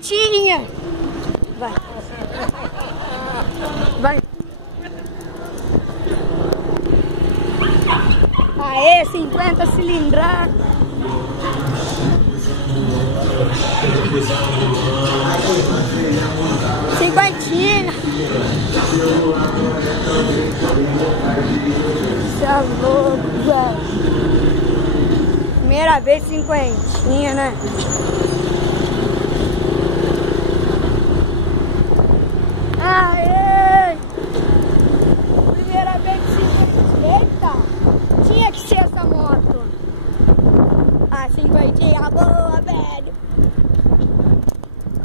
cinquentinha. Vai. Vai. Aê, 50 cilindrada. Cinquentinha. Você é louco, velho. Primeira vez cinquentinha, né? Aê! Primeira vez cinquentinha. Eita! Tinha que ser essa moto. A cinquentinha boa, velho.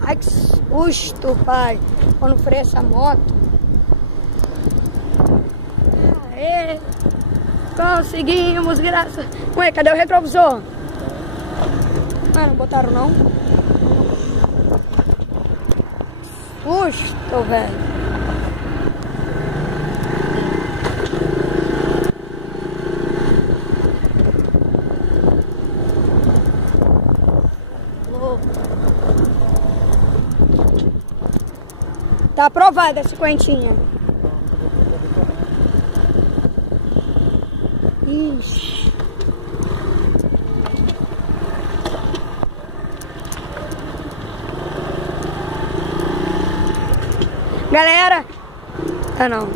Ai, que susto, pai. Quando freia essa moto. Aê! Conseguimos, graças... Ué, cadê o retrovisor? Ah, não botaram não? Susto, velho. Tá aprovada a cinquentinha. Ixi. Galera. Ah, não.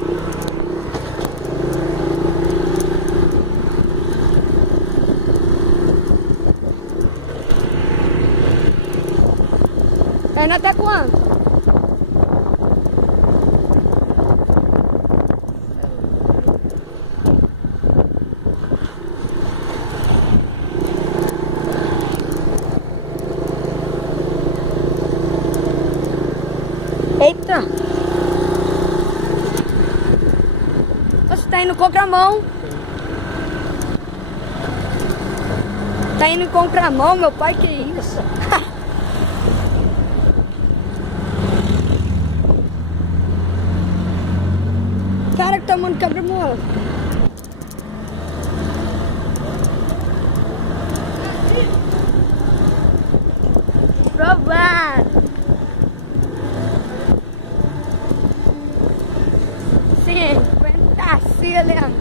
Tá indo até quanto? Eita! Você tá indo contramão. Tá indo em contramão, meu pai, que isso? Cara que tá tomando quebra-mola. Provar. 50 cilindros.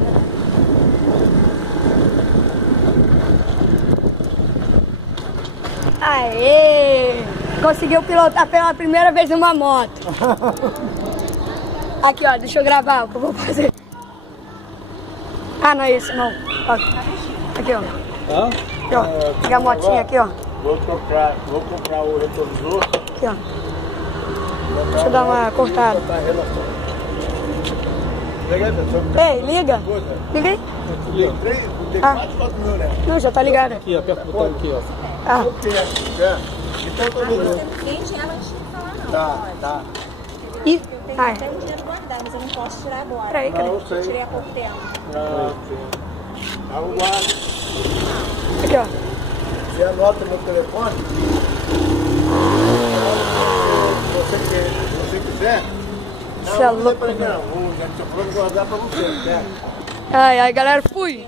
Aê! Conseguiu pilotar pela primeira vez uma moto. Aqui, ó, deixa eu gravar o que eu vou fazer. Ah, não é isso, não. Ó. Aqui, ó. Aqui, ó. Pegar a motinha aqui, ó. Vou comprar o retrovisor. Aqui, ó. Deixa eu dar uma cortada. Ei, liga. Liga aí. Tem 4 mil, né? Não, já tá ligado. Aqui, ó, aperta o botão aqui, ó. Ah. Então tá bom. Gente, ela não tinha que falar não. Tá. Ih, Eu tenho até um dinheiro guardado, mas eu não posso tirar agora. Peraí, cadê? Não, sei. Eu tirei há pouco tempo. Arrumado. Aqui, ó. Você anota meu telefone. Se você quiser. Você é louco. Não, já te falou guardar pra você, certo? Ai, ai, galera, fui.